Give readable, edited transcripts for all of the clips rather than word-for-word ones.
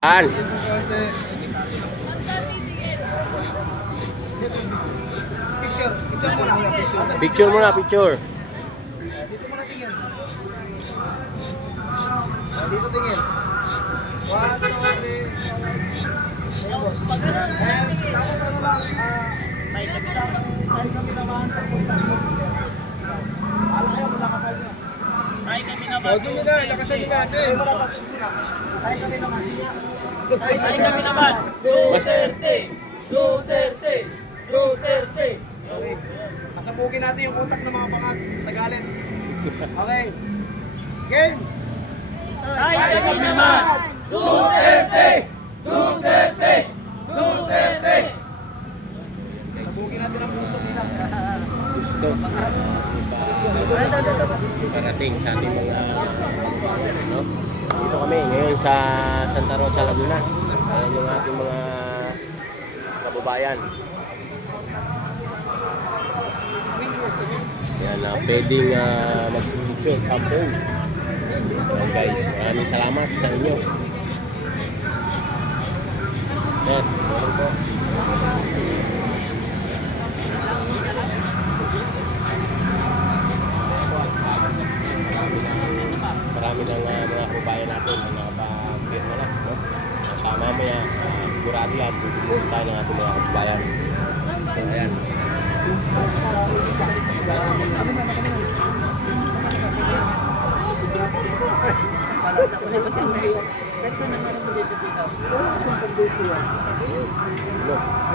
An? Picture muna, picture. Dito muna tingin. Dito tingin. 1, 2, 3. Tapos ano lang, tayo kami naman. Alam kayo, malakasan nyo. Tayo kami naman. O, doon na, lakasan din natin. Tayo kami naman. Tayo kami naman. Duterte! Duterte! Duterte! Okay. Kasabugin natin yung utak ng mga bangat sa galit. Okay. Game! Tayo kami naman! Duterte! Duterte! Duterte! Kasabugin natin ang puso nila. Gusto. Parating sa ating mga ano? Dito kami ngayon sa Santa Rosa, Laguna. Ayan yung ating mga kababayan. Yan na pwedeng mag-signature campaign. Ayan guys, maraming salamat sa inyo. Sir, meron po. Marami ng mga kababayan natin na nakapag-firma na, no? At mamaya, sigurado yan, tutulungan tayo ng ating mga kababayan. So, ayan.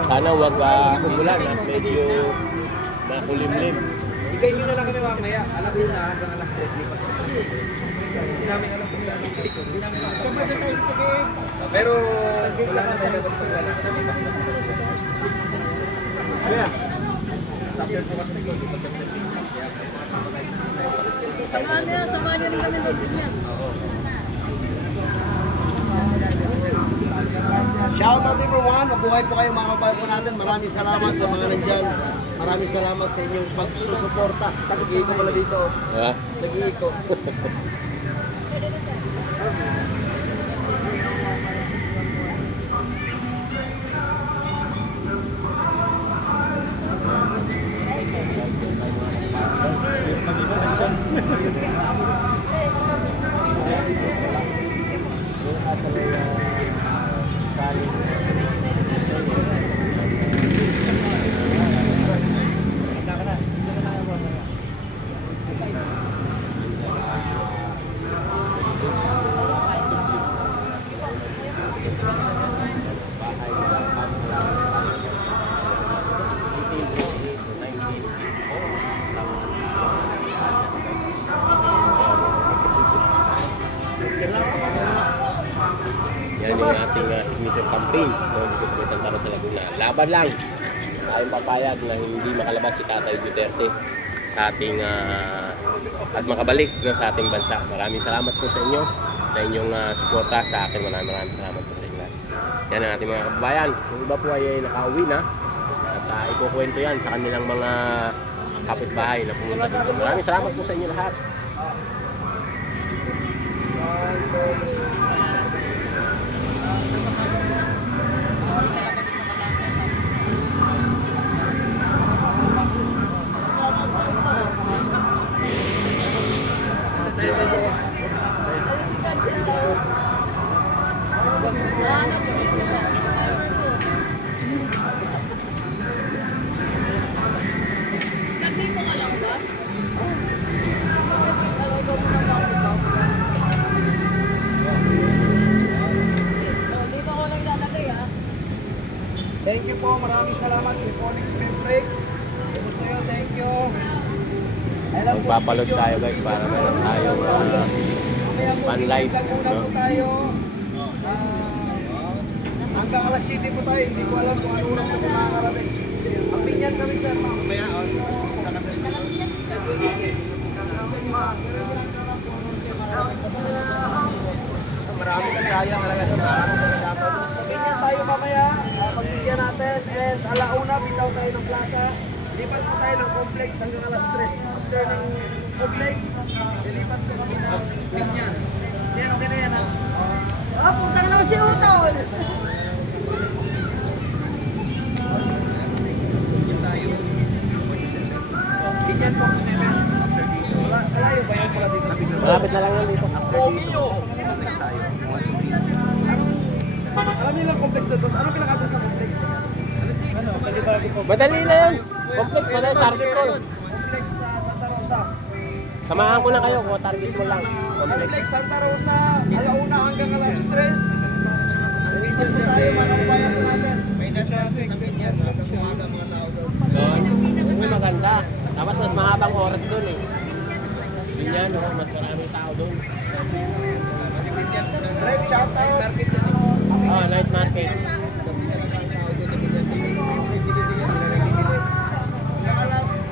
Sana wag umulan at medyo makulimlim. Bigay nyo na lang kami mamaya. Alam nyo na hanggang alas 3 lipat. Hindi namin alam kung saan. Hindi namin alam. Pero wala na tayo dapat pagdala. Kaya, sa after po kasi nag-iipat kami ng pin. Kaya Samahan niyo rin kami doon niya. Shout out everyone, mabuhay po kayo mga kabayan po natin. Maraming salamat sa mga nandyan. Maraming salamat sa inyong pagsusuporta. Nag-iiko pala dito. Ha? Nag-iiko. Yan yung ating signature campaign. So, dito sa Santa Rosa, Laguna. Laban lang. Tayong papayag na hindi makalabas si Tatay Duterte sa ating at makabalik sa ating bansa. Maraming salamat po sa inyo, sa inyong suporta sa akin. Maraming salamat po sa inyo. Yan ang ating mga kababayan. Yung iba po ay nakauwi na at ikukwento yan sa kanilang mga kapitbahay na pumunta dito. Maraming salamat po sa inyo lahat. Gabi mo nga lang ba? Dito ko lang ilalagay ah. Thank you po, maraming salamat. Iconic Spin Break. Gusto nyo, thank you. Magpapalod tayo guys para meron tayong pan-live. No? Hanggang alas 7 po tayo, hindi ko alam kung ano oras ako makakarating. Ang pinyan kami sir, mamaya. Marami kang kaya talaga ito. Pinyan tayo mamaya, pagbigyan natin, and alauna, bitaw tayo ng plaza. Lipat po tayo ng complex hanggang alas 3. After ng complex, lilipat po kami ng pinyan. Yan, okay na yan ha. Oh, puntang naman si Uto. Madali na yan. Complex na lang, target ko. Complex sa Santa Rosa. Samahan ko na kayo kung target mo lang. Complex. Complex Santa Rosa, alauna hanggang alas 3. Dito po tayo mga kabayan po natin. May natin kami yan, mga kamuhaga, mga tao doon. Doon. Oo, maganda. Dapat mas mahabang oras doon eh. Yun yan, oh, mas maraming tao doon. Right, shout out. Target yan. Oh, night market. Sige, sige.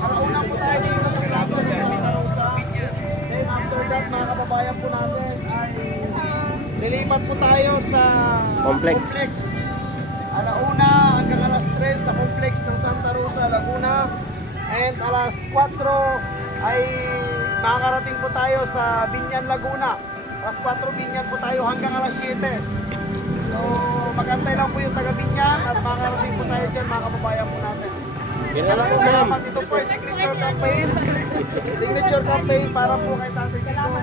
Alauna po tayo dito sa Plaza ng Santa Rosa. Then after that, mga kababayan po natin, ay lilipat po tayo sa Complex. Alauna hanggang alas 3 sa complex ng Santa Rosa, Laguna. And alas 4 ay makakarating po tayo sa Binyan, Laguna. Alas 4 Binyan po tayo hanggang alas 7. So magantay lang po yung taga Binyan at makakarating po tayo dyan, mga kababayan po natin. Yan na lang po, Sam. Salamat, ito po ay signature campaign. Signature campaign para po kay Tatay Tito.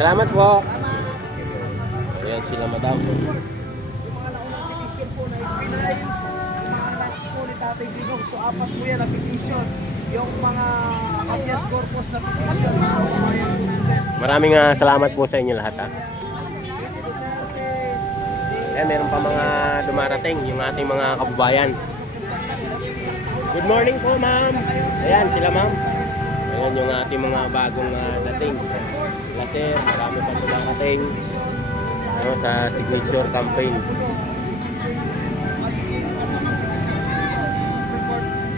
Salamat po. Ayan sila, madam. Yung mga naunang petition po na ipinay, yung mga anak po ni Tatay Digong. So apat po yan ang petition. Yung mga habeas corpus na petition na kababayan po natin. Maraming salamat po sa inyo lahat ha. Ayan, meron pa mga dumarating, yung ating mga kababayan. Good morning po, ma'am. Ayan sila, ma'am. Ayan yung ating mga bagong dating. Kasi marami pa dumarating sa signature campaign.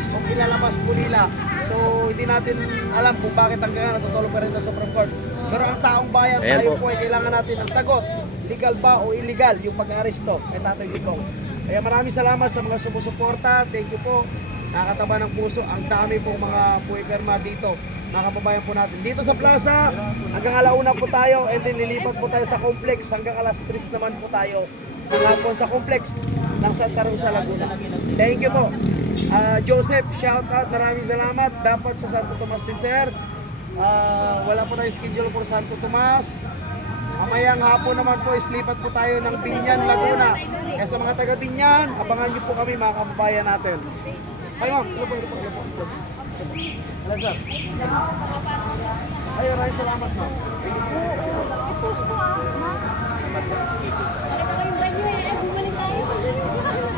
Kung ilalabas po nila. So hindi natin alam kung bakit hanggang natutulog pa rin sa Supreme Court. Pero ang taong bayan, Ayan tayo po. po ay kailangan natin ng sagot. Legal ba o illegal yung pag-aresto kay Tatay Digong. Kaya maraming salamat sa mga sumusuporta. Thank you po. Nakakataba ng puso. Ang dami pong mga puwiperma dito. Mga kababayan po natin. Dito sa plaza, hanggang alauna po tayo. And then lilipat po tayo sa complex. Hanggang alas 3 naman po tayo. Hanggang sa complex ng Santa Rosa, Laguna. Thank you po. Joseph, shout out. Maraming salamat. Dapat sa Santo Tomas din, sir. Wala po tayo schedule for Santo Tomas. Mamayang hapon naman po, islipat po tayo ng Binyan, Laguna. Kaya sa mga taga Binyan, abangan niyo po kami, mga kababayan natin. Ay ma'am, ilo po. Hello sir. Ay, maraming salamat ma'am. Nakita ko yung banyo eh. Ay, bumalik tayo.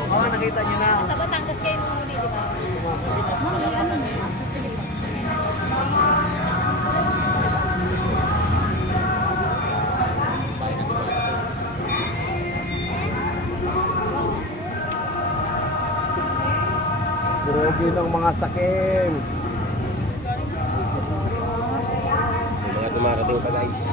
Oo, nakita niyo na. Sa Batangas kayo nung huli, di ba? Burugi ng mga sakim. Yung mga dumarating pa, guys.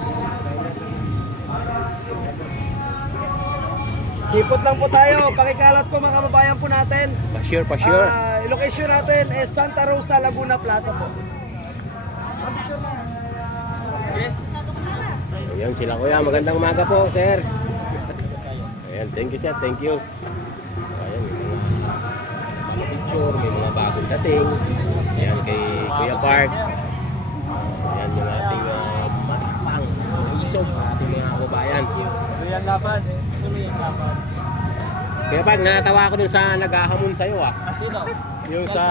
Sipot lang po tayo. Pakikalat po, mga kababayan po natin. Pa-sure, pa-sure. Location natin is Santa Rosa, Laguna Plaza po. Yes. Ayan sila, kuya. Magandang umaga po, sir. Ayan, thank you, sir. Thank you. Ayan, may mga picture, may mga bagong dating. Ayan, kay Kuya Park. Ayan, yung ating matapang, isog, ating mga kababayan. Yan laban. Yan laban. Kuya Park, natawa ako dun sa naghahamon sa'yo, ah. Sino? Yung sa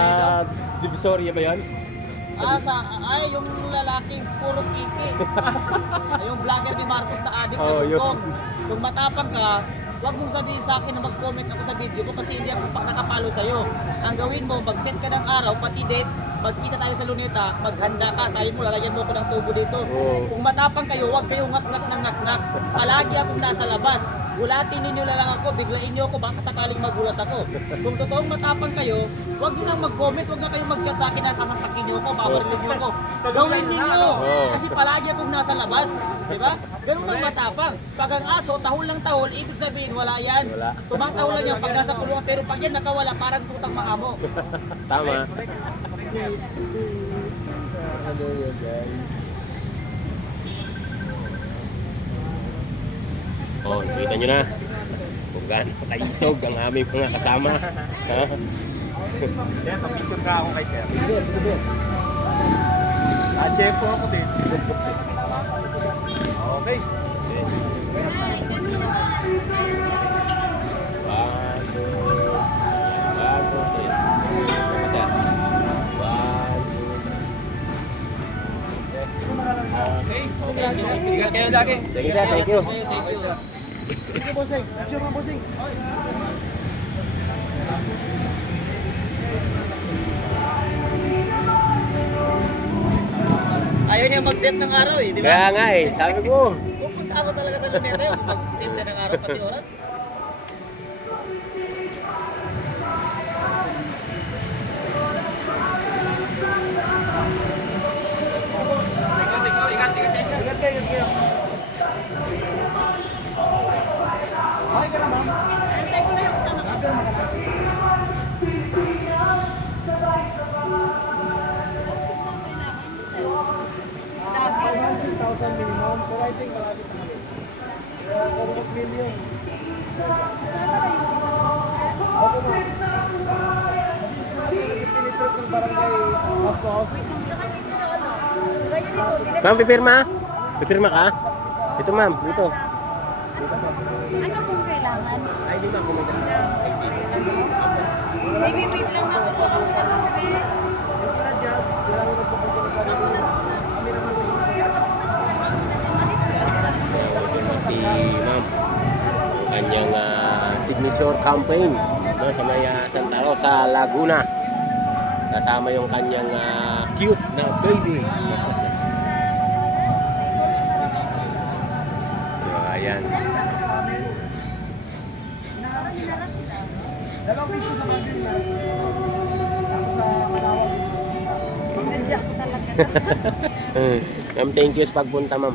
Divisoria ba yan? Yung lalaking puro kiki. Yung vlogger ni Marcos na adik Oh, na yun. lukong. Kung matapang ka, huwag mong sabihin sa akin na mag-comment ako sa video ko kasi hindi ako nakapalo sa'yo. Ang gawin mo, mag-set ka ng araw, pati date, magkita tayo sa Luneta, maghanda ka, sabi mo, lalagyan mo ko ng tubo dito. Oo. Kung matapang kayo, huwag kayong ngak-ngak ng ngak-ngak. Palagi akong nasa labas. Gulatin ninyo na lang ako, biglain nyo ako, baka sakaling magulat ako. Kung totoong matapang kayo, huwag nyo nang mag-comment, huwag na kayong mag-chat sa akin na sasasakin nyo ako, babarinig nyo ako. Gawin ninyo, kasi palagi akong nasa labas. Diba? Ganun ang matapang. Pag ang aso, tahol ng tahol, ibig sabihin, wala yan. Wala. Tumatahol lang yan pag nasa kulungan, pero pag yan nakawala, parang putang maamo. Tama. Ano yun, guys? Oh, nakita nyo na kung gaano kaisog ang aming mga kasama. Ha? Yan, pag-picture ka ako kay sir. Check po ako din. Okay. Ingat kayo lagi. Thank you, sir. Thank you. Thank you. Sige, bossing. Picture mo, bossing. Ayaw niya mag-set ng araw eh, di ba? Kaya nga eh, sabi ko. Pupunta ako talaga sa Luneta yung mag-set siya ng araw pati oras. Ingat kayo, ingat kayo. Okay ka na, ma'am? Antay ko lang sa mga. Ah, 100,000 minimum, pero I think malapit na kami. Kaya, 4 million. Okay, ma'am. Kasi pinitrip ng barangay house to house. Ma'am, pipirma? Pipirma ka? Ito ma'am, dito. Ano pong kailangan? Ay, di ma'am, kumita. Baby, wait lang na ako. Ako na kami. Si ma'am, kanyang signature campaign no, sa may Santa Rosa, Laguna. Kasama yung kanyang cute na baby. So, ayan. Dalawang piso sa bagay na. Ako sa Malawag. Sinadya ko talaga. Ma'am, thank you sa pagpunta ma'am.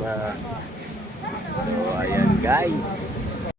So, ayan guys.